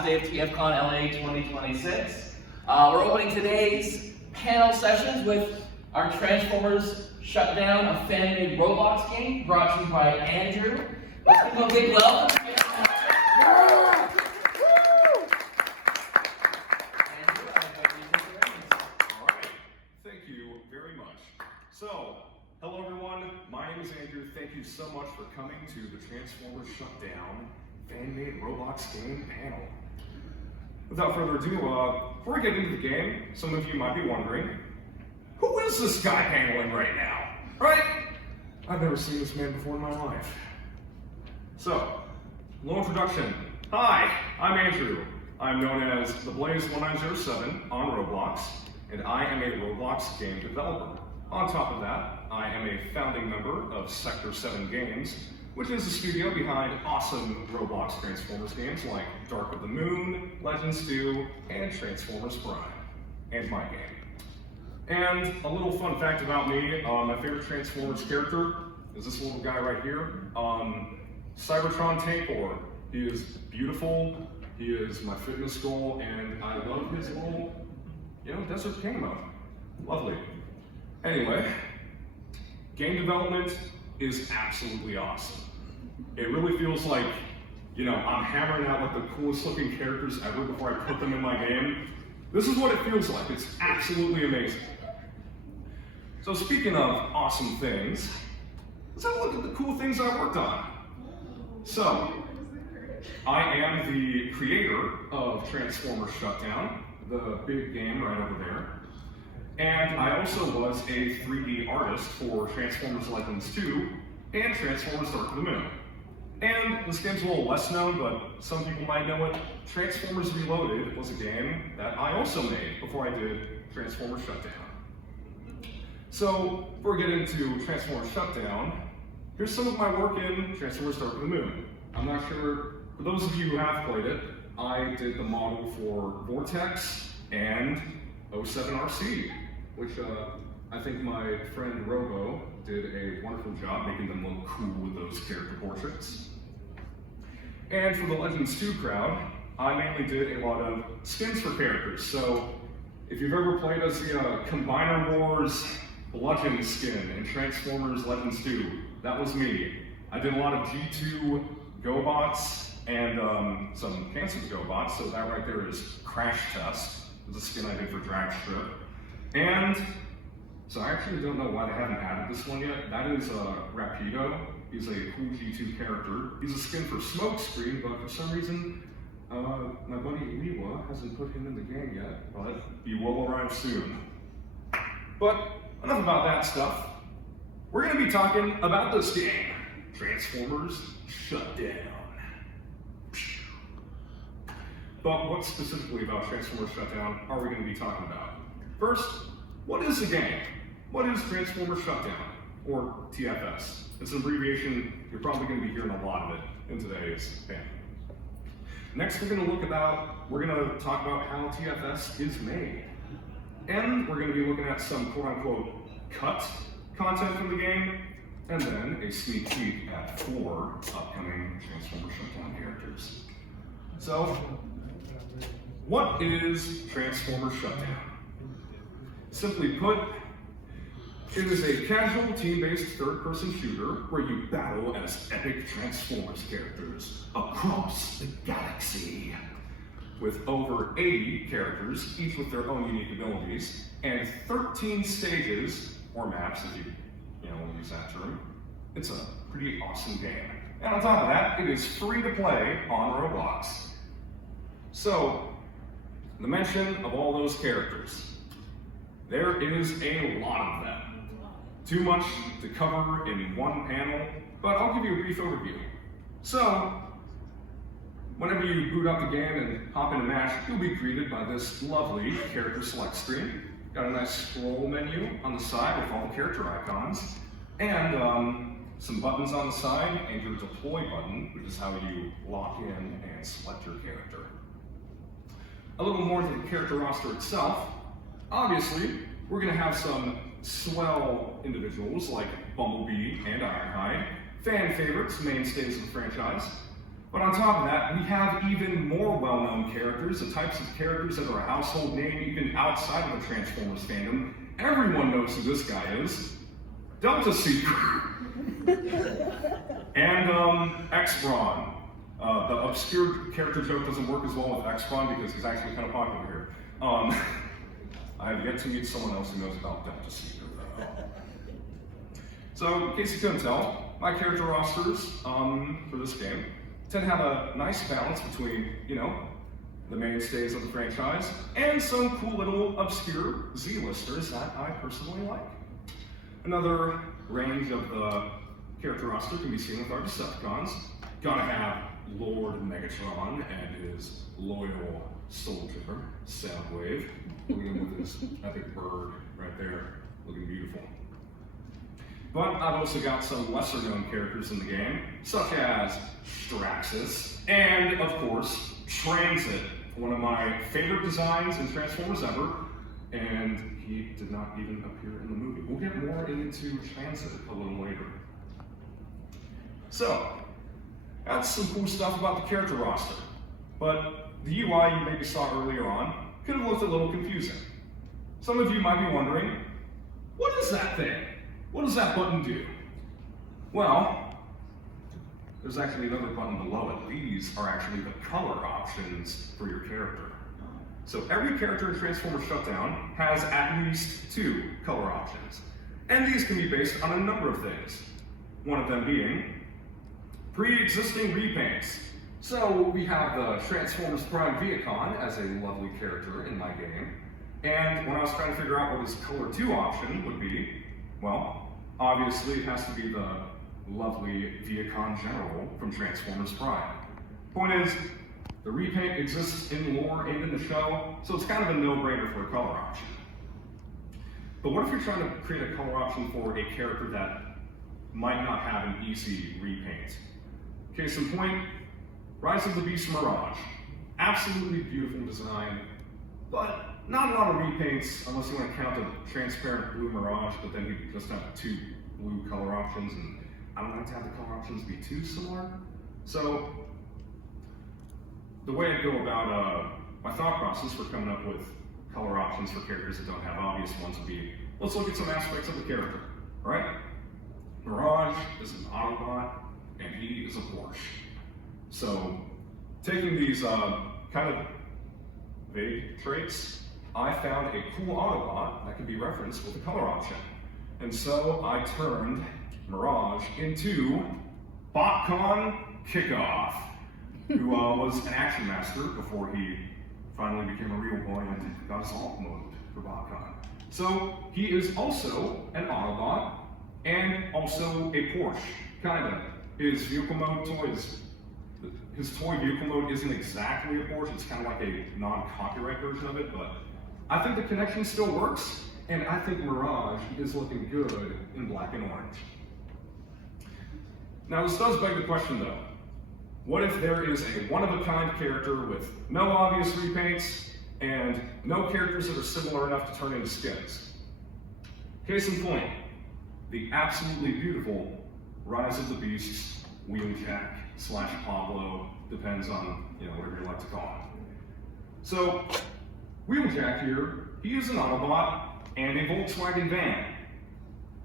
last day of TFCon LA 2026. We're opening today's panel sessions with our Transformers Shutdown, a fan-made Roblox game brought to you by Andrew. Let's give him a big welcome. Thank you very much. So, hello everyone, my name is Andrew. Thank you so much for coming to the Transformers Shutdown fan-made Roblox game panel. Without further ado, before we get into the game, some of you might be wondering, who is this guy paneling right now? Right? I've never seen this man before in my life. So, little introduction. Hi, I'm Andrew. I'm known as the Blaze1907 on Roblox, and I am a Roblox game developer. On top of that, I am a founding member of Sector 7 Games, which is the studio behind awesome Roblox Transformers games like Dark of the Moon, Legends 2, and Transformers Prime, and my game. And a little fun fact about me, my favorite Transformers character is this little guy right here, Cybertron Tankor. He is beautiful, he is my fitness goal, and I love his little, desert king mode. Lovely. Anyway, game development is absolutely awesome. It really feels like, I'm hammering out like the coolest looking characters ever before I put them in my game. This is what it feels like. It's absolutely amazing. So speaking of awesome things, let's have a look at the cool things I worked on. So, I am the creator of Transformers Shutdown, the big game right over there. And I also was a 3D artist for Transformers Legends 2 and Transformers Dark of the Moon. And this game's a little less known, but some people might know it. Transformers Reloaded was a game that I also made before I did Transformers Shutdown. So, before we get into Transformers Shutdown, here's some of my work in Transformers Dark of the Moon. I'm not sure, for those of you who have played it, I did the model for Vortex and 07RC, which I think my friend Robo did a wonderful job making them look cool with those character portraits. And for the Legends 2 crowd, I mainly did a lot of skins for characters. So if you've ever played as the Combiner Wars Bludgeon skin in Transformers Legends 2, that was me. I did a lot of G2 GoBots and some Cancer GoBots, so that right there is Crash Test. It's a skin I did for Drag Strip. And, so I actually don't know why they haven't added this one yet. That is Rapido. He's a cool G2 character. He's a skin for Smokescreen, but for some reason, my buddy Liwa hasn't put him in the game yet, but he will arrive soon. But enough about that stuff. We're gonna be talking about this game, Transformers Shutdown. But what specifically about Transformers Shutdown are we going to be talking about? First, what is the game? What is Transformers Shutdown, or TFS? It's an abbreviation, you're probably going to be hearing a lot of it in today's panel. Next, we're going to talk about how TFS is made. And we're going to be looking at some quote-unquote cut content from the game, and then a sneak peek at 4 upcoming Transformers Shutdown characters. So, what is Transformers Shutdown? Simply put, it is a casual team-based third-person shooter where you battle as epic Transformers characters across the galaxy. With over 80 characters, each with their own unique abilities, and 13 stages, or maps if you use that term. It's a pretty awesome game. And on top of that, it is free to play on Roblox. So, the mention of all those characters. There is a lot of them. Too much to cover in one panel, but I'll give you a brief overview. So, whenever you boot up the game and hop into MASH, you'll be greeted by this lovely character select screen. Got a nice scroll menu on the side with all the character icons, and some buttons on the side, and your deploy button, which is how you lock in and select your character. A little more to the character roster itself. Obviously, we're going to have some swell individuals like Bumblebee and Ironhide, fan favorites, mainstays of the franchise. But on top of that, we have even more well-known characters, the types of characters that are a household name even outside of the Transformers fandom. Everyone knows who this guy is. Delta Seeker. And X-Brawn. The obscure character joke doesn't work as well with X-Brawn because he's actually kind of popular here. I have yet to meet someone else who knows about Delta Seeker, though. So, in case you couldn't tell, my character rosters for this game tend to have a nice balance between, you know, the mainstays of the franchise and some cool little obscure Z-listers that I personally like. Another range of the character roster can be seen with our Decepticons. Gotta have Lord Megatron and his loyal soldier, Soundwave, looking with his epic bird right there, looking beautiful. But I've also got some lesser known characters in the game, such as Straxus, and of course, Transit, one of my favorite designs in Transformers ever, and he did not even appear in the movie. We'll get more into Transit a little later. So, that's some cool stuff about the character roster, but the UI you maybe saw earlier on could have looked a little confusing. Some of you might be wondering, what is that thing? What does that button do? Well, there's actually another button below it. These are actually the color options for your character. So every character in Transformers Shutdown has at least 2 color options. And these can be based on a number of things. One of them being pre-existing repaints. So we have the Transformers Prime TFCon as a lovely character in my game. And when I was trying to figure out what his color 2 option would be, well, obviously it has to be the lovely TFCon General from Transformers Prime. Point is, the repaint exists in lore and in the show, so it's kind of a no-brainer for a color option. But what if you're trying to create a color option for a character that might not have an easy repaint? Case in point, Rise of the Beast Mirage. Absolutely beautiful design, but not a lot of repaints unless you want to count the transparent blue Mirage, but then you just have 2 blue color options, and I don't like to have the color options be too similar. So, the way I go about my thought process for coming up with color options for characters that don't have obvious ones would be, let's look at some aspects of the character, right? Mirage is an Autobot, and he is a Porsche. So, taking these kind of vague traits, I found a cool Autobot that could be referenced with a color option. And so I turned Mirage into TFCon Kickoff, who was an action master before he finally became a real boy and got his alt mode for TFCon. So he is also an Autobot and also a Porsche, kinda. His vehicle mode his toy vehicle mode isn't exactly a Porsche, it's kind of like a non-copyright version of it, but I think the connection still works, and I think Mirage is looking good in black and orange. Now this does beg the question though, what if there is a one-of-a-kind character with no obvious repaints, and no characters that are similar enough to turn into skins? Case in point, the absolutely beautiful Rise of the Beasts Wheeljack / Pablo, depends on, whatever you like to call him. So, Wheeljack here, he is an Autobot and a Volkswagen van.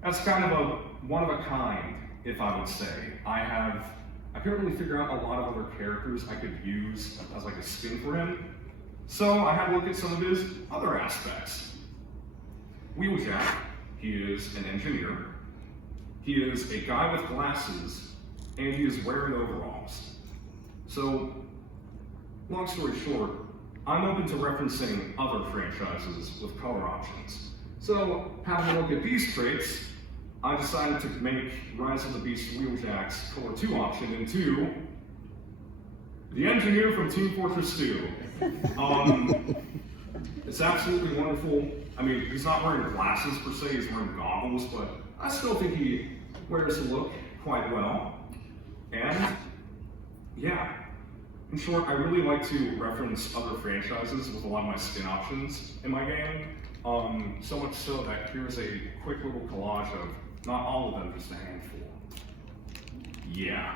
That's kind of a one-of-a-kind, if I would say. I couldn't really figure out a lot of other characters I could use as like a skin for him, so I had to look at some of his other aspects. Wheeljack, he is an engineer. He is a guy with glasses, and he is wearing overalls. So, long story short, I'm open to referencing other franchises with color options. So, having a look at these traits, I decided to make Rise of the Beast Wheeljack's color 2 option into the engineer from Team Fortress 2. It's absolutely wonderful. I mean, he's not wearing glasses per se, he's wearing goggles, but I still think he wears the look quite well. And, yeah, in short, I really like to reference other franchises with a lot of my skin options in my game. So much so that here's a quick little collage of not all of them, just a handful. Yeah.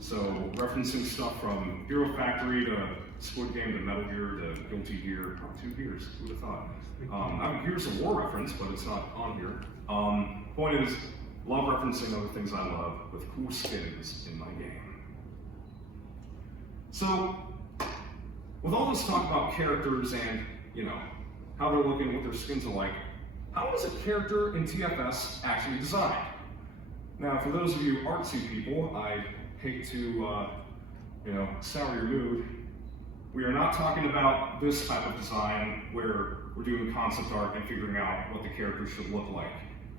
So referencing stuff from Hero Factory to Squid Game to Metal Gear to Guilty Gear. Oh, 2 Gears, who would have thought? I have a Gears of War reference, but it's not on here. Point is, love referencing other things I love with cool skins in my game. So, with all this talk about characters and, how they're looking, what their skins are like, how is a character in TFS actually designed? Now, for those of you artsy people, I hate to, sour your mood. We are not talking about this type of design where we're doing concept art and figuring out what the character should look like.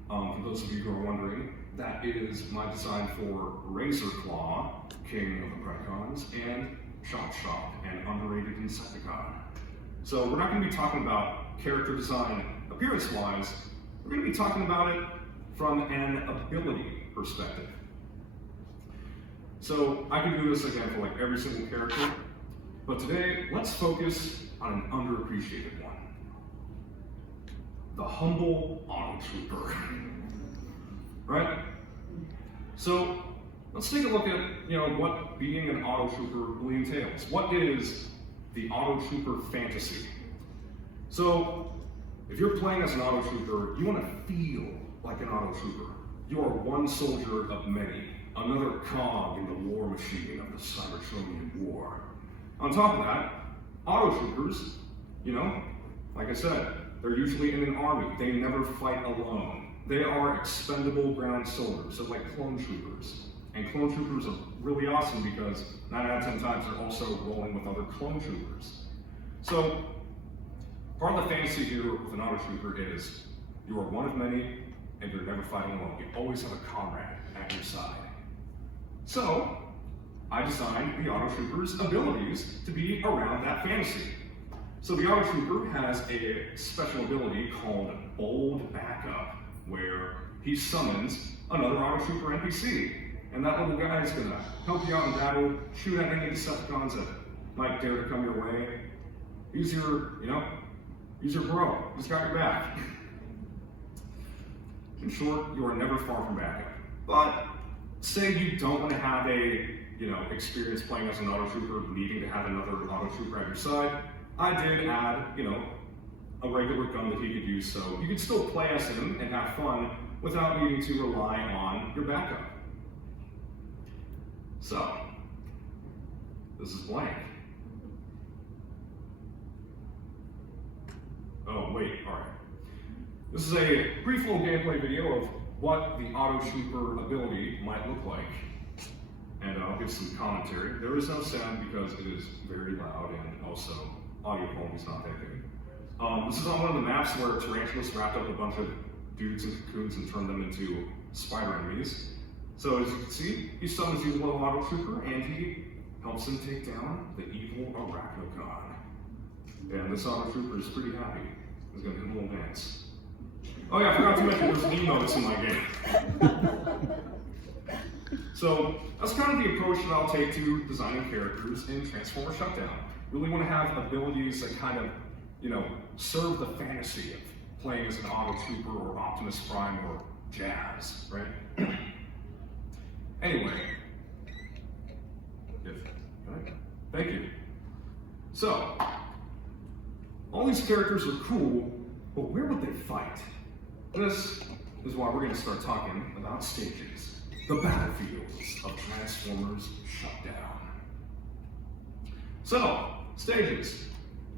For those of you who are wondering, that is my design for Razor Claw, King of the Predacons, and Chop, an underrated Insecticon. So we're not going to be talking about character design appearance-wise, we're going to be talking about it from an ability perspective. So I can do this again for like every single character, but today let's focus on an underappreciated one. The humble auto trooper. Right? So let's take a look at what being an auto trooper really entails. What is the auto trooper fantasy? So if you're playing as an auto trooper, you want to feel like an auto trooper. You are one soldier of many, another cog in the war machine of the Cybertronian War. On top of that, auto troopers, like I said, they're usually in an army. They never fight alone. They are expendable ground soldiers, so like clone troopers. And clone troopers are really awesome because 9 out of 10 times they're also rolling with other clone troopers. So part of the fantasy here with an auto trooper is you are one of many and you're never fighting alone. You always have a comrade at your side. So I designed the auto trooper's abilities to be around that fantasy. So the auto trooper has a special ability called Bold Backup, where he summons another auto trooper NPC. And that little guy is gonna help you out in battle, shoot at any Decepticons that might dare to come your way. He's your bro. He's got your back. In short, you are never far from backup. But say you don't want to have a experience playing as an auto trooper, needing to have another auto trooper at your side. I did add, a regular gun that he could use, so you could still play as him and have fun without needing to rely on your backup. So, this is blank. Oh, wait, all right. This is a brief little gameplay video of what the auto trooper ability might look like. And I'll give some commentary. There is no sound because it is very loud, and also audio quality is not that good. This is on one of the maps where Tarantulas wrapped up a bunch of dudes in cocoons and turned them into spider enemies. So as you can see, he summons you little auto trooper and he helps him take down the evil Arachnocon. And this auto trooper is pretty happy. He's gonna do a little dance. Oh yeah, I forgot to mention there's emotes in my game. So that's kind of the approach that I'll take to designing characters in Transformer Shutdown. Really want to have abilities that kind of, serve the fantasy of playing as an auto trooper or Optimus Prime or Jazz, right? Anyway, thank you. So, all these characters are cool, but where would they fight? This is why we're going to start talking about stages. The battlefields of Transformers Shutdown. So, stages.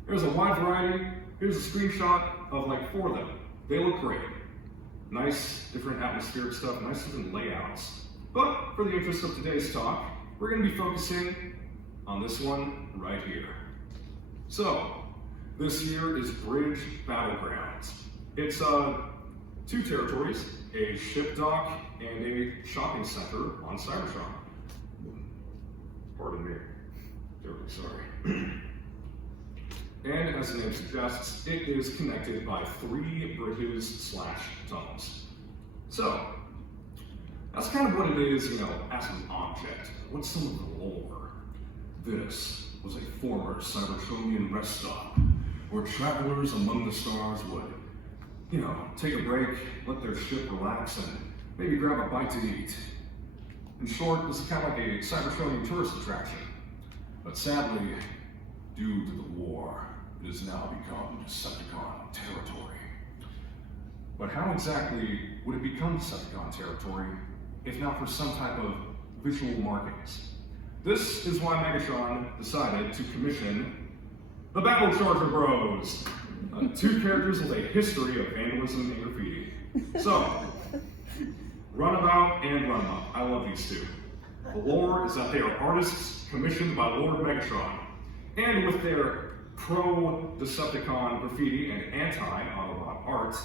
There's a wide variety. Here's a screenshot of like 4 of them. They look great. Nice, different atmospheric stuff, nice different layouts. But for the interest of today's talk, we're going to be focusing on this one right here. So, this here is Bridge Battlegrounds. It's 2 territories, a ship dock and a shopping center on Cybertron. Pardon me, terribly sorry. And as the name suggests, it is connected by 3 bridges/tunnels. So, that's kind of what it is, as an object. What's some of the lore? This was a former Cybertronian rest stop, where travelers among the stars would, take a break, let their ship relax, and maybe grab a bite to eat. In short, this is kind of like a Cybertronian tourist attraction. But sadly, due to the war, it has now become Decepticon territory. But how exactly would it become Decepticon territory if not for some type of visual markings? This is why Megatron decided to commission the Battle Charger Bros, two characters with a history of vandalism and graffiti. So, Runabout and Runabout, I love these two. The lore is that they are artists commissioned by Lord Megatron, and with their pro-Decepticon graffiti and anti-Autobot art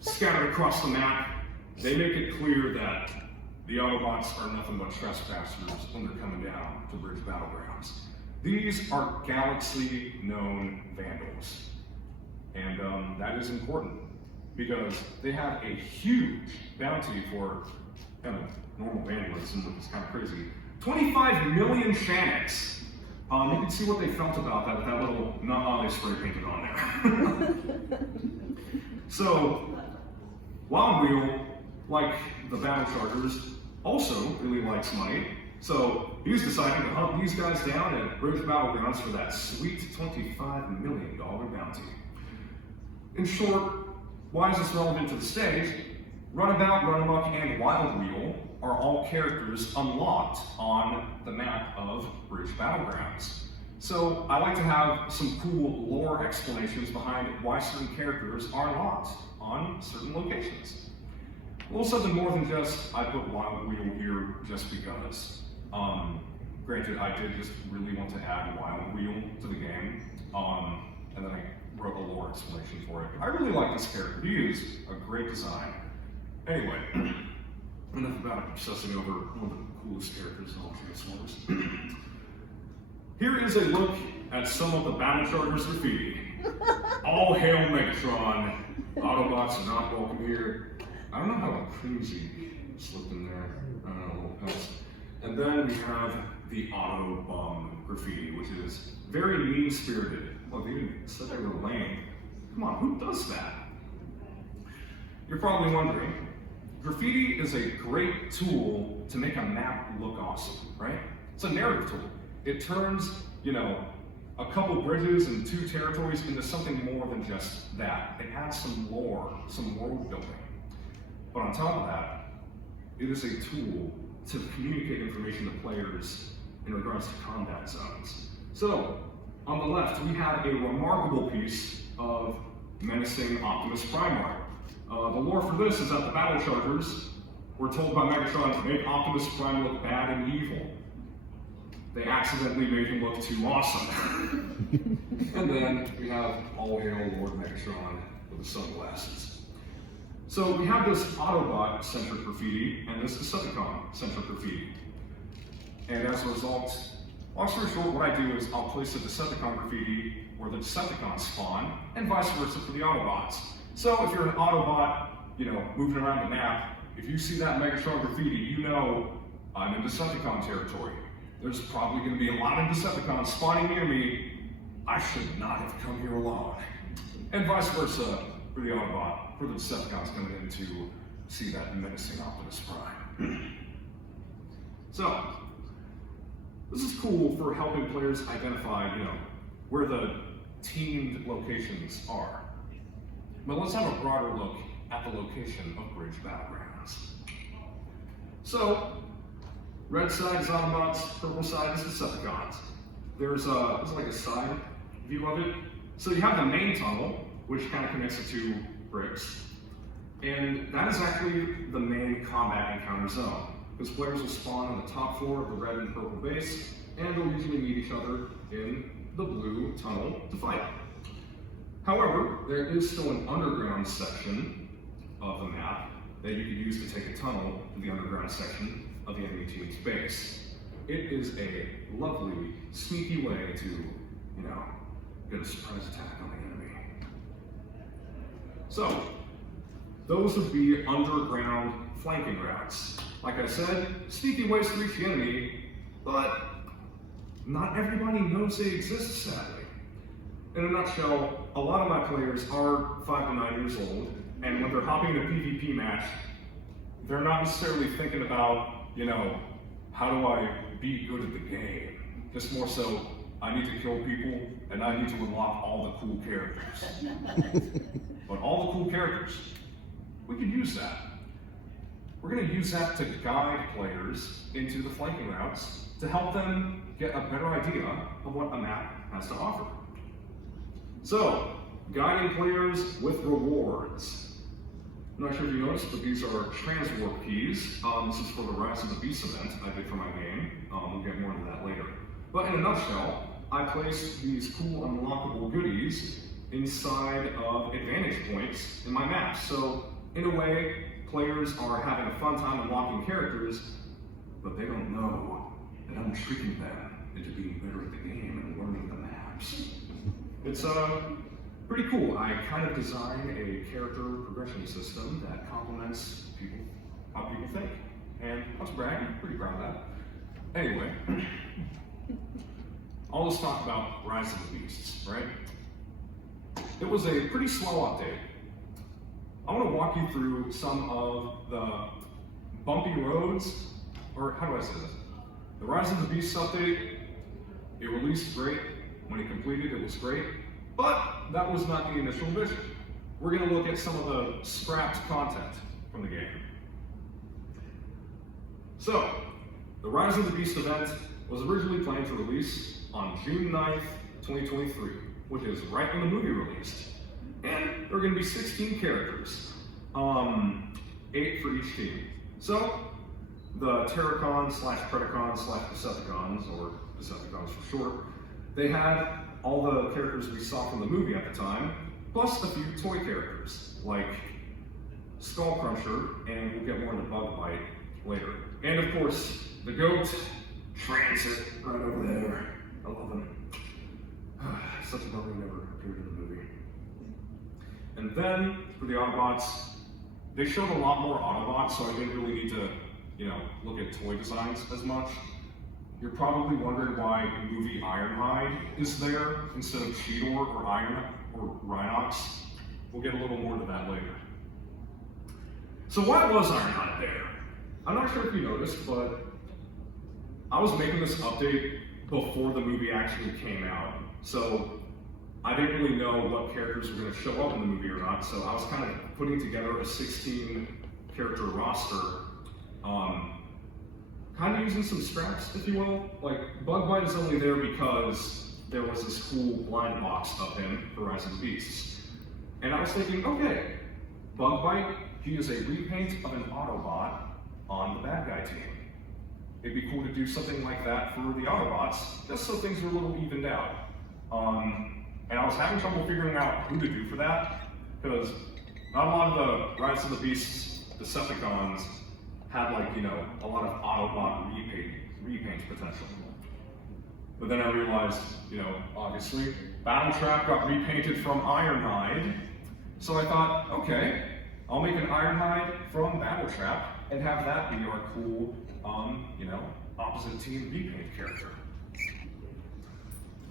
scattered across the map, they make it clear that the Autobots are nothing but trespassers when they're coming down to Bridge Battlegrounds. These are galaxy-known vandals, and that is important because they have a huge bounty for kind of normal vandalism, which is kind of crazy. 25 million Shannocks. You can see what they felt about that with that little they spray painted on there. So, Wild Wheel, like the Battle Chargers, also really likes money. So he's deciding to hunt these guys down at Bridge Battlegrounds for that sweet $25 million bounty. In short, why is this relevant to the stage? Runabout, Runamuck, and Wild Wheel are all characters unlocked on the map of Bridge Battlegrounds. So I like to have some cool lore explanations behind why certain characters are unlocked on certain locations. A little something more than just, I put Wild Wheel here just because. Granted, I did just really want to add Wild Wheel to the game, and then I wrote a lore explanation for it. I really like this character. He is a great design. Anyway, enough about obsessing over one of the coolest characters in all Transformers. Here is a look at some of the Battle Chargers graffiti. All hail Megatron. Autobots are not welcome here. I don't know how cringy slipped in there. I don't know, a little pelt. And then we have the Auto Bum graffiti, which is very mean-spirited. Well, they even said they were lame. Come on, who does that? You're probably wondering, graffiti is a great tool to make a map look awesome, right? It's a narrative tool. It turns, a couple bridges and two territories into something more than just that. It adds some lore, some world building. But on top of that, it is a tool to communicate information to players in regards to combat zones. So, on the left, we have a remarkable piece of menacing Optimus Prime art. The lore for this is that the Battle Chargers were told by Megatron to make Optimus Prime look bad and evil. They accidentally made him look too awesome. And then we have all hail Lord Megatron with the sunglasses. So we have this Autobot-centric graffiti and this Decepticon-centric graffiti. And as a result, long story short, what I do is I'll place the Decepticon graffiti where the Decepticons spawn, and vice versa for the Autobots. So if you're an Autobot, moving around the map, if you see that Megatron graffiti, you know I'm in Decepticon territory. There's probably going to be a lot of Decepticons spawning near me. I should not have come here alone. And vice versa for the Autobot, for the Decepticons coming in to see that menacing Optimus Prime. So, this is cool for helping players identify, where the teamed locations are. But let's have a broader look at the location of Bridge Battlegrounds. So, red side is Autobots, purple side is Decepticons. There's like a side view of it. So you have the main tunnel, which kind of connects the two bricks. And that is actually the main combat encounter zone, because players will spawn on the top floor of the red and purple base, and they'll usually meet each other in the blue tunnel to fight. However, there is still an underground section of the map that you could use to take a tunnel to the underground section of the enemy team's base. It is a lovely, sneaky way to, get a surprise attack on the enemy. So, those would be underground flanking routes. Like I said, sneaky ways to reach the enemy, but not everybody knows they exist, sadly. In a nutshell, a lot of my players are 5 to 9 years old, and when they're hopping in a PvP match, they're not necessarily thinking about, how do I be good at the game? Just more so, I need to kill people and I need to unlock all the cool characters. But all the cool characters, we could use that. We're going to use that to guide players into the flanking routes to help them get a better idea of what a map has to offer. So, guiding players with rewards. I'm not sure if you noticed, but these are transwarp keys. This is for the Rise of the Beast event I did for my game. We'll get more into that later. But in a nutshell, I placed these cool unlockable goodies inside of advantage points in my map. So, in a way, players are having a fun time unlocking characters, but they don't know that I'm tricking them into being better at the game and learning the maps. It's pretty cool. I kind of designed a character progression system that complements how people think. And let's brag, I'm pretty proud of that. Anyway, all this talk about Rise of the Beasts, right? It was a pretty slow update. I want to walk you through some of the bumpy roads, or how do I say this? The Rise of the Beasts update, it released great. When it completed, it was great. But that was not the initial vision. We're going to look at some of the scrapped content from the game. So, the Rise of the Beast event was originally planned to release on June 9th, 2023, which is right when the movie released. And there are going to be 16 characters, 8 for each team. So, the TFCon / Predacon / Decepticons, or Decepticons for short, they had all the characters we saw from the movie at the time, plus a few toy characters, like Skullcruncher, and we'll get more into Bugbite later. And of course, the GOAT, Transit, right over there. I love him. Such a bummer he never appeared in the movie. And then, for the Autobots, they showed a lot more Autobots, so I didn't really need to, look at toy designs as much. You're probably wondering why movie Ironhide is there instead of Cheetor or Rhinox. We'll get a little more to that later. So why was Ironhide there? I'm not sure if you noticed, but I was making this update before the movie actually came out. So I didn't really know what characters were going to show up in the movie or not, so I was kind of putting together a 16 character roster, kind of using some scraps, if you will. Like, Bugbite is only there because there was this cool blind box of him for Rise of the Beasts. And I was thinking, okay, Bugbite, he is a repaint of an Autobot on the bad guy team. It'd be cool to do something like that for the Autobots, just so things are a little evened out. And I was having trouble figuring out who to do for that, because not a lot of the Rise of the Beasts Decepticons had, like, a lot of Autobot repaint potential. But then I realized, obviously, Battletrap got repainted from Ironhide, so I thought, okay, I'll make an Ironhide from Battletrap and have that be our cool, opposite team repaint character.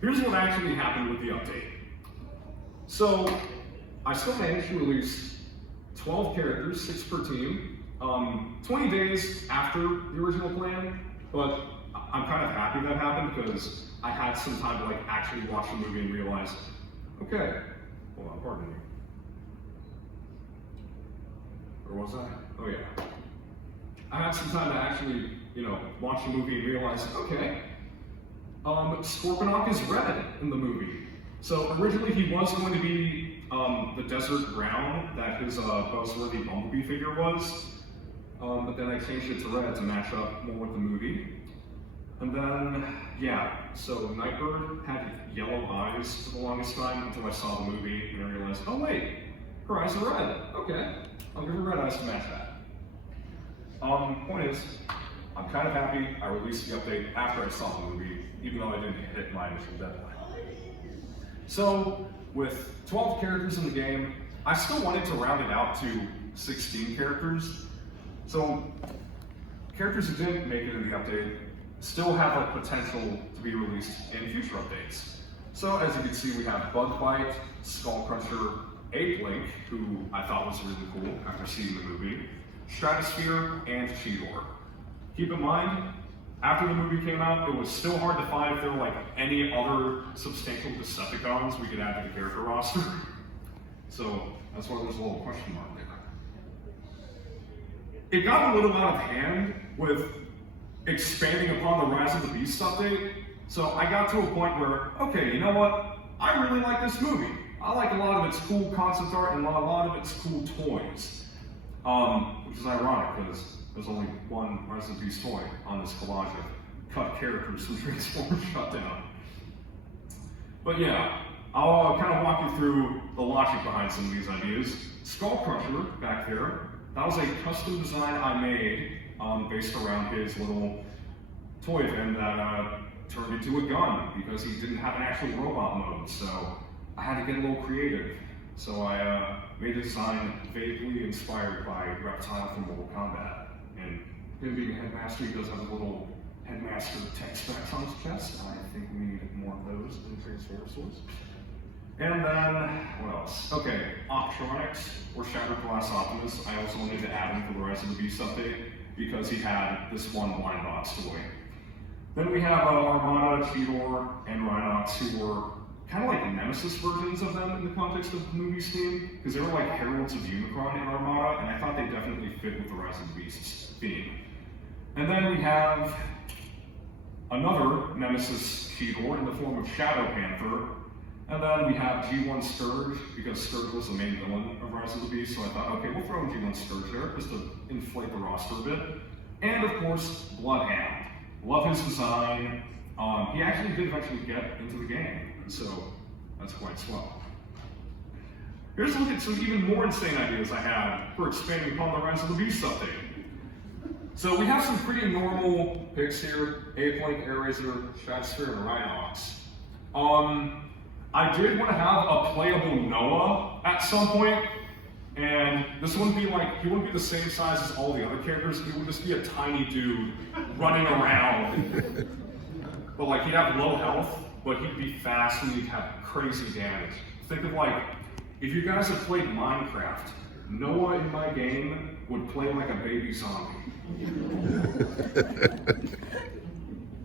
Here's what actually happened with the update. So, I still managed to release 12 characters, 6 per team, 20 days after the original plan, but I'm kind of happy that happened because I had some time to actually watch the movie and realize, okay, hold on, pardon me. Or was I? Oh yeah. I had some time to actually, watch the movie and realize, okay, Scorponok is red in the movie. So originally he was going to be the desert brown that his Buzzworthy Bumblebee figure was, but then I changed it to red to match up more with the movie. And then, yeah, so Nightbird had yellow eyes for the longest time until I saw the movie and I realized, oh wait, her eyes are red. Okay, I'll give her red eyes to match that. Point is, I'm kind of happy I released the update after I saw the movie, even though I didn't hit my initial deadline. So, with 12 characters in the game, I still wanted to round it out to 16 characters. So, characters who didn't make it in the update still have potential to be released in future updates. So, as you can see, we have Bugbite, Skullcruncher, Ape-Link, who I thought was really cool after seeing the movie, Stratosphere, and Cheetor. Keep in mind, After the movie came out, it was still hard to find if there were like any other substantial Decepticons we could add to the character roster. So that's why there's a little question mark there. It got a little out of hand with expanding upon the Rise of the Beast update. So I got to a point where, okay, you know what? I really like this movie. I like a lot of its cool concept art and a lot of its cool toys. Which is ironic because there's only one Rise of the Beast toy on this collage of cut characters from Transformers Shutdown. But yeah, I'll kind of walk you through the logic behind some of these ideas. Skull Crusher back there, that was a custom design I made based around his little toy of him that turned into a gun because he didn't have an actual robot mode. So I had to get a little creative. So I made a design vaguely inspired by Reptile from Mortal Kombat. And him being a headmaster, he does have a little headmaster tech specs on his chest. I think we need more of those in Transformers stores. And then, what else? Okay, Optronics, or Shattered Glass Optimus. I also wanted to add him for the Rise of the Beast update because he had this one blind box toy. Then we have Armada, Cheetor, and Rhinox, who were kind of like Nemesis versions of them in the context of the movie's theme, because they were like heralds of Unicron in Armada, and I thought they definitely fit with the Rise of the Beasts theme. And then we have another Nemesis Cheetor in the form of Shadow Panther, and then we have G1 Scourge, because Scourge was the main villain of Rise of the Beast, so I thought, okay, we'll throw in G1 Scourge there, just to inflate the roster a bit. And of course, Bloodhound. Love his design. He actually did eventually get into the game, so that's quite swell. Here's a look at some even more insane ideas I had for expanding upon the Rise of the Beast update. So we have some pretty normal picks here: Ape-Link, Air-Razor, Shadsphere, and Rhinox. I did want to have a playable Noah at some point, and this wouldn't be like, he wouldn't be the same size as all the other characters. He would just be a tiny dude running around. But like, he'd have low health, but he'd be fast and he'd have crazy damage. Think of like, if you guys have played Minecraft, Noah in my game would play like a baby zombie.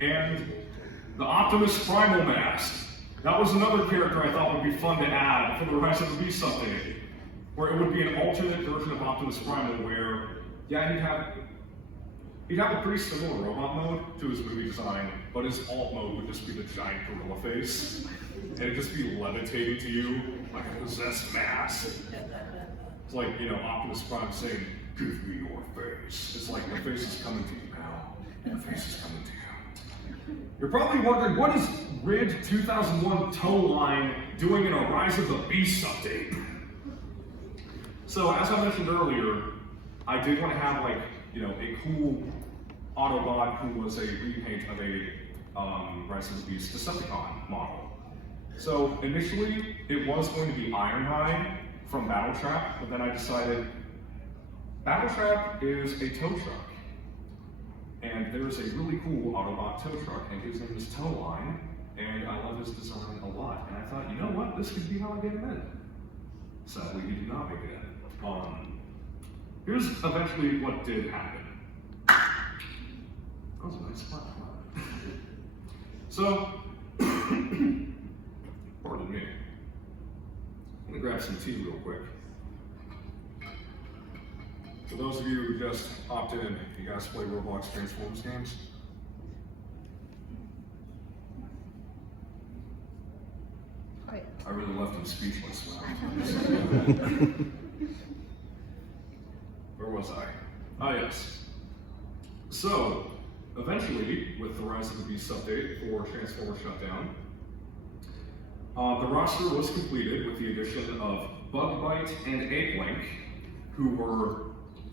And the Optimus Primal Mask. That was another character I thought would be fun to add for the Rise of the Beast update, where it would be an alternate version of Optimus Primal where, yeah, he'd have a pretty similar robot mode to his movie design, but his alt mode would just be the giant gorilla face, and it'd just be levitating to you like a possessed mask. It's like, you know, Optimus Prime saying, "Give me your face." It's like, the face is coming to you now. The face is coming to you. You're probably wondering, what is Rid 2001 Toe Line doing in a Rise of the Beast update? So, as I mentioned earlier, I did want to have, like, you know, a cool Autobot who was a repaint of a Rise of the Beast Decepticon model. So, initially, it was going to be Ironhide from Battletrap, but then I decided Battletrap is a tow truck. And there's a really cool Autobot tow truck, and his name is Toe Line, and I love his design a lot. And I thought, you know what, this could be how I get him in. Sadly, he did not make it in. Here's eventually what did happen. That was a nice spot. So, pardon me. I'm gonna grab some tea real quick. For those of you who just hopped in, you guys play Roblox Transformers games? I really left him speechless. Where was I? Ah, yes. So, eventually, with the Rise of the Beast update for Transformers Shutdown, the roster was completed with the addition of Bugbite and Ape-Link, who were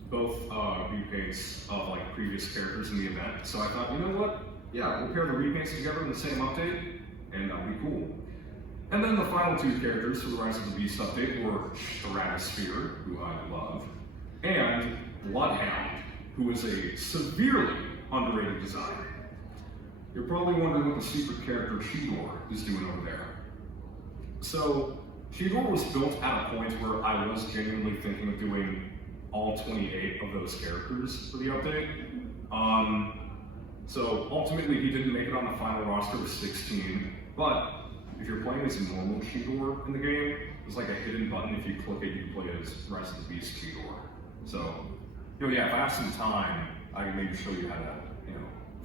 both repaints of like previous characters in the event. So I thought, you know what? Yeah, we'll pair the repaints together in the same update, and that'll be cool. And then the final two characters for the Rise of the Beast update were Stratosphere, who I love, and Bloodhound, who is a severely underrated design. You're probably wondering what the secret character Cheetor is doing over there. So, Cheetor was built at a point where I was genuinely thinking of doing all 28 of those characters for the update. So ultimately, he didn't make it on the final roster of 16, but if you're playing as a normal Cheetor in the game, there's like a hidden button. If you click it, you can play as Rise of the Beast Cheetor. So, yeah, if I have some time, I can maybe show you how to,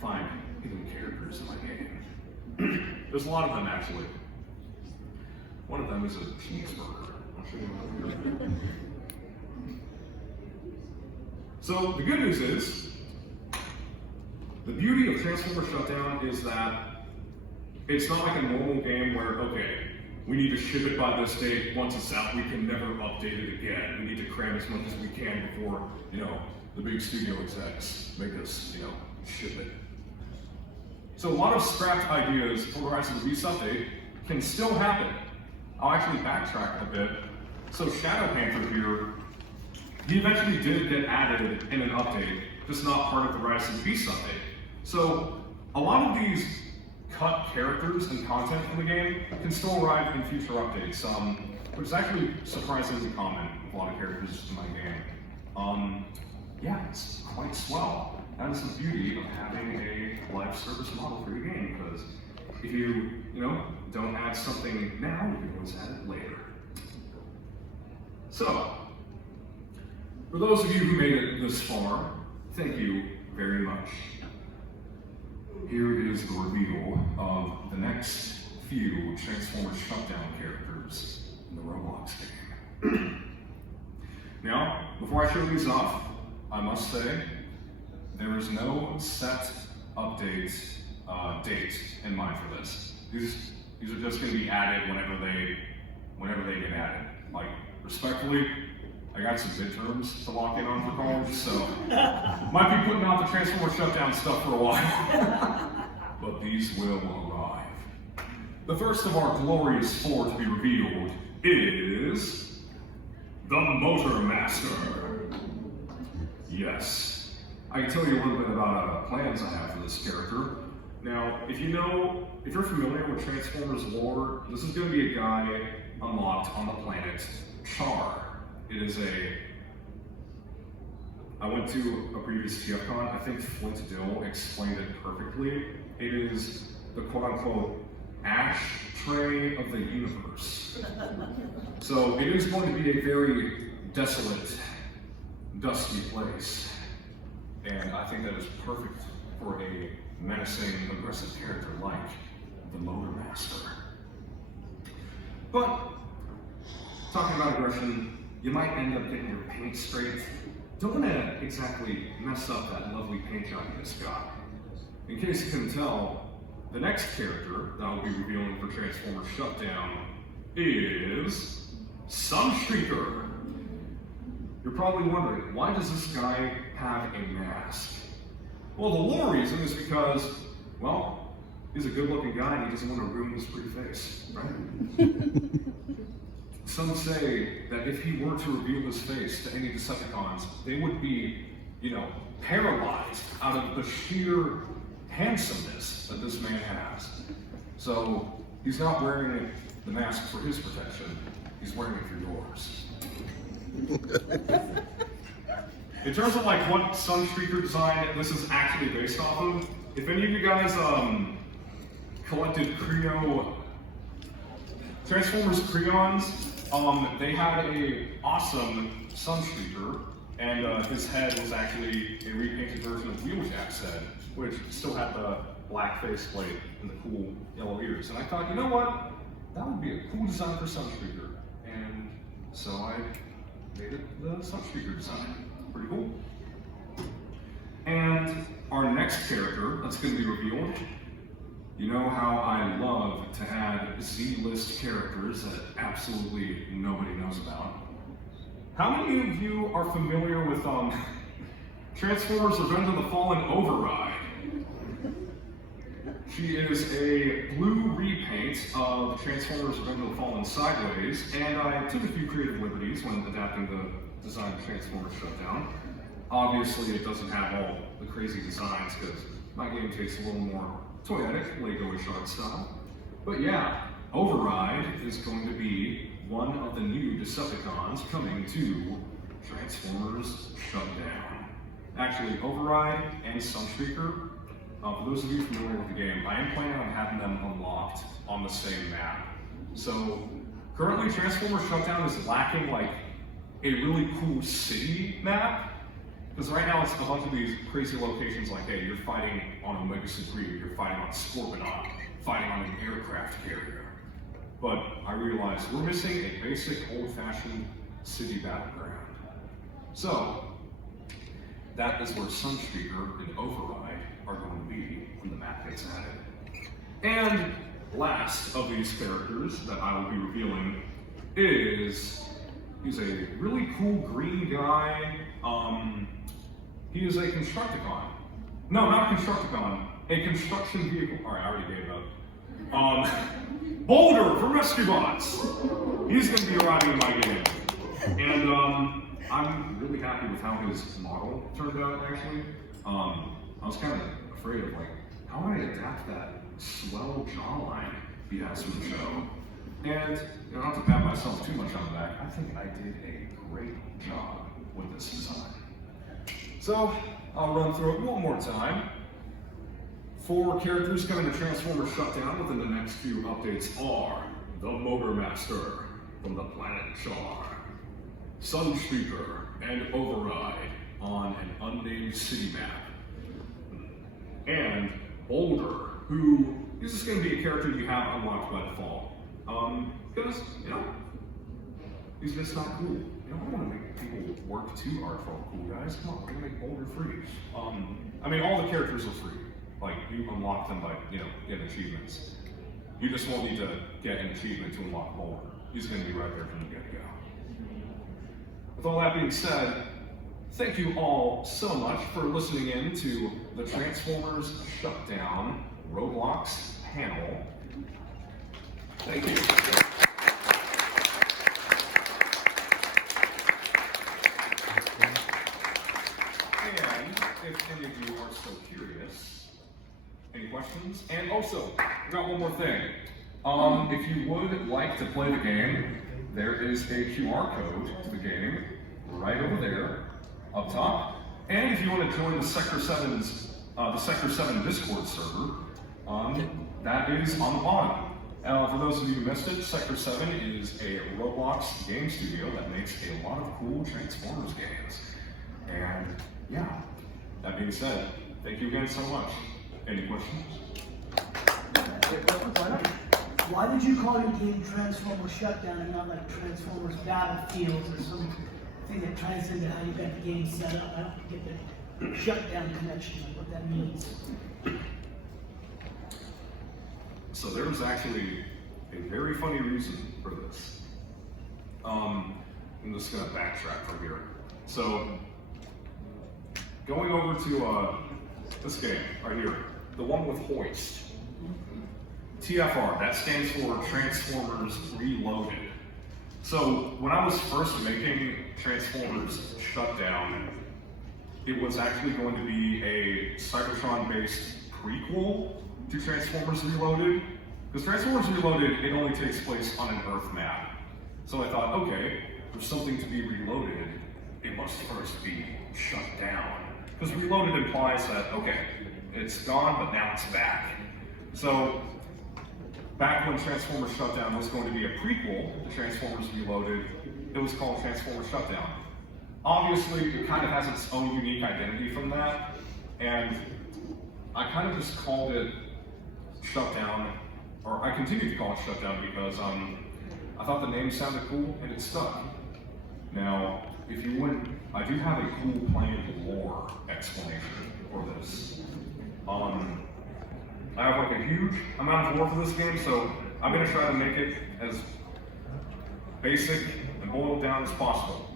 find hidden characters in my game. There's a lot of them, actually. One of them is a cheeseburger. I'll show you later. So, the good news is, the beauty of Transformers Shutdown is that it's not like a normal game where, okay, we need to ship it by this date. Once it's out, we can never update it again. We need to cram as much as we can before, the big studio execs make us, ship it. So a lot of scrapped ideas for the Rise of the Beast update can still happen. I'll actually backtrack a bit. So Shadow Panther here, he eventually did get added in an update, just not part of the Rise of the Beast update. So a lot of these cut characters and content from the game can still arrive in future updates, which is actually surprisingly common with a lot of characters in my game. Yeah, it's quite swell. That is the beauty of having a live service model for your game, because if you, don't add something now, you can always add it later. So, for those of you who made it this far, thank you very much. Here is the reveal of the next few Transformers Shutdown characters in the Roblox game. Now, before I show these off, I must say, there is no set update date in mind for this. These are just going to be added whenever they get added. Like, respectfully, I got some midterms to lock in on for college, so might be putting out the Transformers Shutdown stuff for a while. But these will arrive. The first of our glorious four to be revealed is the Motor Master. Yes, I can tell you a little bit about plans I have for this character. Now, if you're familiar with Transformers lore, this is going to be a guy unlocked on the planet Char. It is I went to a previous TFCon, I think Flint Dill explained it perfectly. It is the quote-unquote ashtray of the universe. So it is going to be a very desolate, dusty place. And I think that is perfect for a menacing, aggressive character like the Motor Master. But, talking about aggression, you might end up getting your paint straight. Don't want to exactly mess up that lovely paint job you just got. In case you couldn't tell, the next character that I'll be revealing for Transformers Shutdown is Sunstreaker. You're probably wondering, why does this guy have a mask? Well, the lore reason is because, well, he's a good-looking guy and he doesn't want to ruin his pretty face, right? Some say that if he were to reveal his face to any Decepticons, they would be, paralyzed out of the sheer handsomeness that this man has. So he's not wearing the mask for his protection, he's wearing it for yours. In terms of what Sunstreaker design this is actually based off of, if any of you guys collected Transformers Creons, they had a awesome Sunstreaker, and his head was actually a repainted version of Wheeljack's head, which still had the black faceplate and the cool yellow ears. And I thought, you know what? That would be a cool design for Sunstreaker. And so I made it the Sunstreaker design. Pretty cool. And our next character that's going to be revealed, you know how I love to add Z-list characters that absolutely nobody knows about. How many of you are familiar with Transformers Revenge of the Fallen Override? She is a blue repaint of Transformers Revenge of the Fallen Sideways, and I took a few creative liberties when adapting the design of Transformers Shutdown. Obviously, it doesn't have all the crazy designs because my game takes a little more toyetic, Lego-ish art style. But yeah, Override is going to be one of the new Decepticons coming to Transformers Shutdown. Actually, Override and Sunstreaker, For those of you familiar with the game, I am planning on having them unlocked on the same map. So currently Transformers Shutdown is lacking like a really cool city map. Because right now it's a bunch of these crazy locations like, hey, you're fighting on Omega Supreme, you're fighting on Scorponok, fighting on an aircraft carrier. But I realized we're missing a basic old-fashioned city battleground. So that is where Sunspeaker and Override are going to be when the map gets added. And last of these characters that I will be revealing is, he's a really cool green guy. He is a Constructicon. No, not a Constructicon, a construction vehicle. All right, I already gave it up. Boulder from Rescue Bots. He's going to be arriving in my game. And I'm really happy with how his model turned out, actually. I was kind of afraid of, like, how do I adapt that swell jawline he has for the show? And, you know, not to pat myself too much on the back, I think I did a great job with this design. So, I'll run through it one more time. 4 characters coming to Transformers Shutdown within the next few updates are the Motor Master from the planet Char, Sunspeaker and Override on an unnamed city map, and Boulder, who is just going to be a character you have unlocked by default. Because, you know, he's just not cool. You know, I don't want to make people work too hard for all cool guys. Come on, we're going to make Boulder free. I mean, all the characters are free. Like, you unlock them by, you know, getting achievements. You just won't need to get an achievement to unlock Boulder. He's going to be right there from the get-go. With all that being said, thank you all so much for listening in to the Transformers Shutdown Roblox panel. Thank you. And if any of you are still curious, any questions? And also, I got one more thing. If you would like to play the game, there is a QR code to the game right over there, up top. And if you want to join the Sector 7's, the Sector 7 Discord server, that is on the bottom. For those of you who missed it, Sector 7 is a Roblox game studio that makes a lot of cool Transformers games. And yeah, that being said, thank you again so much. Any questions? Why did you call your game Transformers Shutdown and not like Transformers Battlefields or something that ties into how you got the game set up? I don't get the shutdown connection, like what that means. So there was actually a very funny reason for this. I'm just gonna backtrack from here. So going over to this game right here, the one with Hoist. TFR, that stands for Transformers Reloaded. So when I was first making Transformers Shutdown, it was actually going to be a Cybertron-based prequel to Transformers Reloaded. Because Transformers Reloaded, it only takes place on an Earth map. So I thought, okay, for something to be reloaded, it must first be shut down. Because reloaded implies that, okay, it's gone, but now it's back. So back when Transformers Shutdown was going to be a prequel to Transformers Reloaded, it was called Transformers Shutdown. Obviously, it kind of has its own unique identity from that, and I kind of just called it Shutdown, or I continued to call it Shutdown because I thought the name sounded cool and it stuck. Now, if you wouldn't, I do have a cool planet lore explanation for this. I have like a huge amount of lore for this game, so I'm gonna try to make it as basic and boiled down as possible.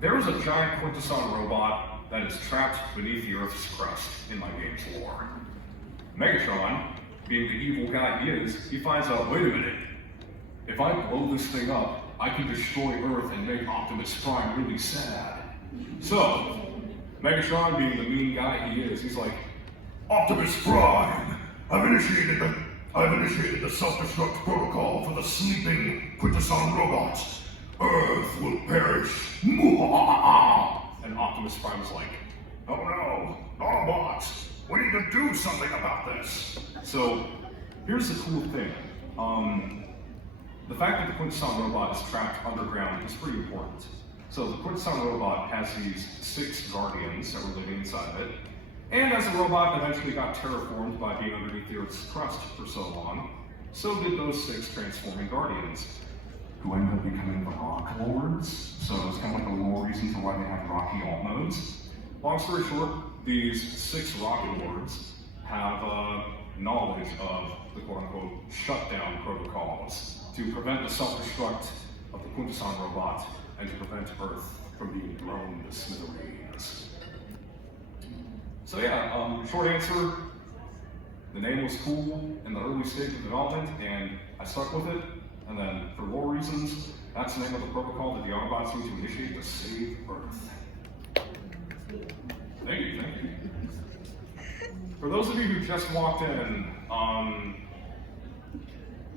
There is a giant Quintesson robot that is trapped beneath the Earth's crust in my game's lore. Megatron, being the evil guy he is, he finds out, wait a minute, if I blow this thing up, I can destroy Earth and make Optimus Prime really sad. So, Megatron, being the mean guy he is, he's like, Optimus Prime, I've initiated the self-destruct protocol for the sleeping Quintesson robots. Earth will perish. and Optimus Prime's like, Oh no, Autobots! We need to do something about this! So, here's the cool thing. The fact that the Quintesson robot is trapped underground is pretty important. So the Quintesson robot has these 6 guardians that were living inside of it. And as the robot eventually got terraformed by being underneath the Earth's crust for so long, so did those 6 transforming guardians, who ended up becoming the Rock Lords. So it's kind of like the lore reason for why they have Rocky alt modes. Long story short, these 6 Rocket Lords have knowledge of the quote-unquote shutdown protocols to prevent the self-destruct of the Quintesson robot and to prevent Earth from being blown to smithereens. So yeah, short answer, the name was cool in the early stage of development and I stuck with it. And then for lore reasons, that's the name of the protocol that the Autobots need to initiate to save Earth. Thank you, thank you. For those of you who just walked in,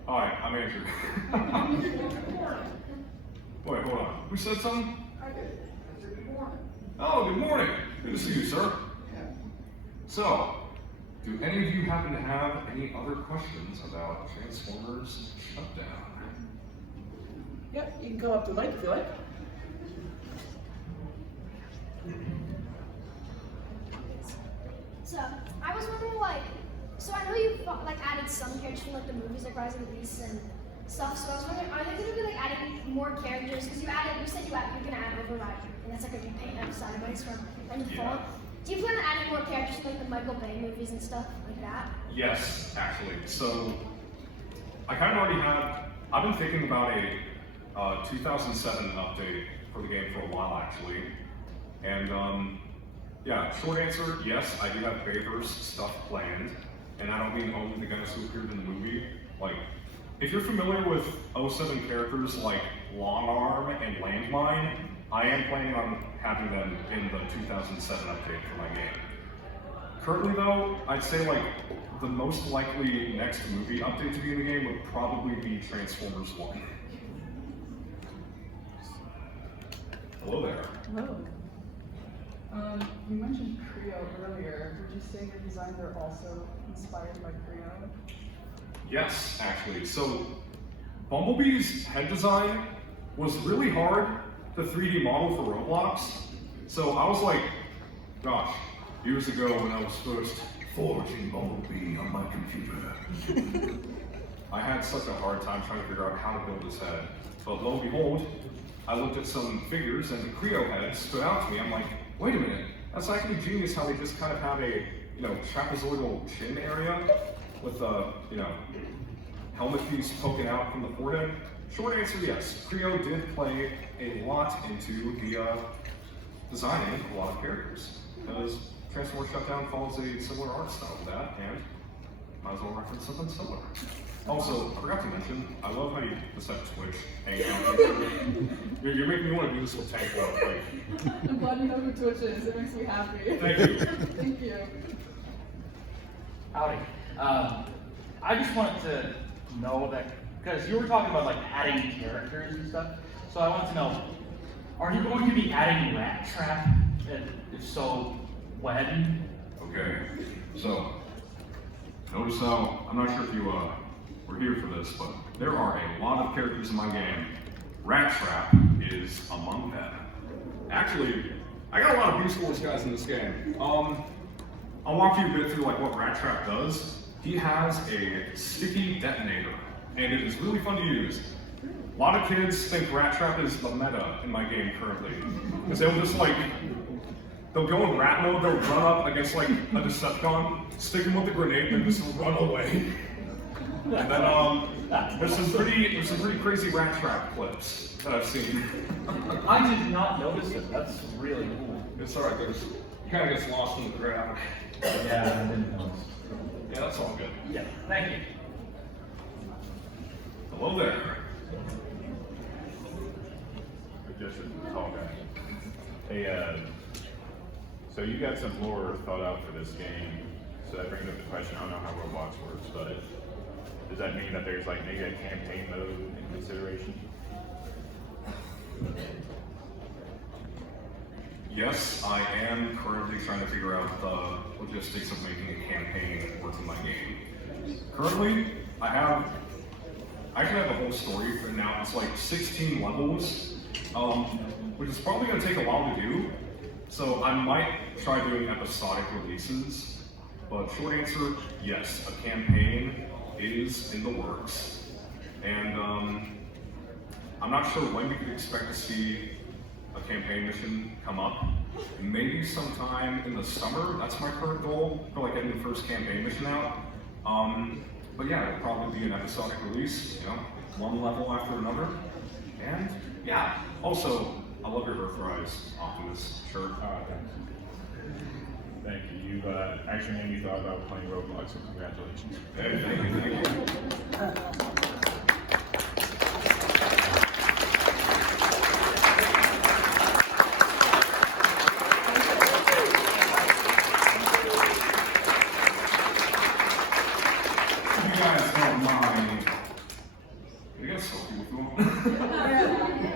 hi, I'm Andrew. Wait, hold on. Who said something? I did. I said good morning. Oh, good morning. Good to see you, sir. So, do any of you happen to have any other questions about Transformers Shutdown? Yep, you can go up to the mic if you like. So, I was wondering, so I know you've added some characters from the movies like Rise of the Beasts and stuff. So I was wondering, are they going to be adding more characters? Because you said you're going to add Override, and that's like a repaint of sideways from End of Fall. Do you plan on adding more characters from the Michael Bay movies and stuff like that? Yes, actually. So, I kind of already have. I've been thinking about a 2007 update for the game for a while, actually. And yeah, short answer, yes, I do have Bayverse stuff planned, and I don't mean only the guys who appeared in the movie. Like, if you're familiar with 07 characters like Longarm and Landmine, I am planning on having them in the 2007 update for my game. Currently though, I'd say the most likely next movie update to be in the game would probably be Transformers 1. Hello there. Hello. You mentioned Creo earlier. Would you say your designs are also inspired by Creo? Yes, actually. So, Bumblebee's head design was really hard to 3D model for Roblox. So I was like, gosh, years ago when I was first Forging Bumblebee on my computer. I had such a hard time trying to figure out how to build his head. But lo and behold, I looked at some figures and the Creo head stood out to me. I'm like, wait a minute, that's actually genius how they just kind of have a, trapezoidal chin area with a, helmet piece poking out from the forehead. Short answer, yes. Creo did play a lot into the designing a lot of characters. Because Transformers Shutdown follows a similar art style to that, and might as well reference something similar. Also, I forgot to mention, I love how you just have Twitch hanging out. You're making me want to do this with Tank War. I'm glad you know who Twitch is. It makes me happy. Thank you. Thank you. Howdy. I just wanted to know that, because you were talking about adding characters and stuff, so I wanted to know, are you going to be adding Rat Trap? And if so, when? Okay, so, notice how, I'm not sure if you were here for this, but there are a lot of characters in my game. Rat Trap is among them. Actually, I got a lot of Beast Wars guys in this game. I'll walk you a bit through what Rat Trap does. He has a sticky detonator, and it is really fun to use. A lot of kids think Rat Trap is the meta in my game currently. Because they'll just they'll go in rat mode, they'll run up against a Decepticon, stick him with a grenade, and just run away. And then there's some pretty crazy Rat Trap clips that I've seen. I did not notice it. That's really cool. It's alright, you kind of gets lost in the crowd. Yeah, I didn't notice. Yeah, that's all good. Yeah, thank you. Hello there. Just a tall guy. Hey, so you got some lore thought out for this game. So that brings up the question, I don't know how Roblox works, but does that mean that there's maybe a campaign mode in consideration? Yes, I am currently trying to figure out the logistics of making a campaign work in my game. Currently, I actually have a whole story written out. It's like 16 levels, which is probably going to take a while to do. So I might try doing episodic releases. But short answer, yes, a campaign is in the works. And I'm not sure when we could expect to see a campaign mission come up. Maybe sometime in the summer. That's my current goal for like getting the first campaign mission out. But yeah, it'll probably be an episodic release, you know, one level after another. And yeah, also, I love your Earthrise Optimus shirt. Thanks. Thank you. You've actually made me thought about playing Roblox, so congratulations. Hey, thank you. If you guys don't mind, can I get a selfie with you?